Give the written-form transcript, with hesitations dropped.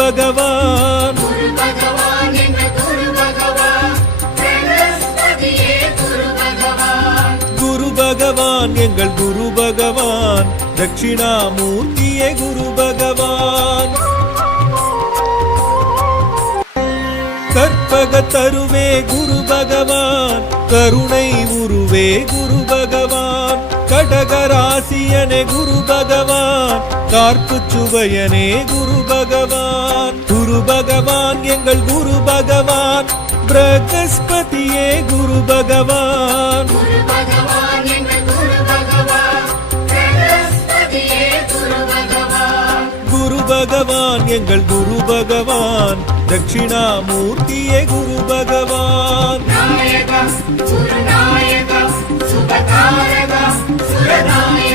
பகவான். குரு பகவான் எங்கள் குரு பகவான், தட்சிணாமூர்த்தியே குரு பகவான். கற்பக தருவே குரு பகவான், கருணை உருவே குரு பகவான். கடகராசியனே குரு பகவான், கார்ப்பு சுவையனே குரு பகவான். குரு பகவான் எங்கள் குரு பகவான், பிரகஸ்பதியே குரு பகவான். குரு பகவான் எங்கள் குரு பகவான், தட்சிணாமூர்த்தியே குரு பகவான். நாயக சுரநாயக சுபதாரக சுரநாயக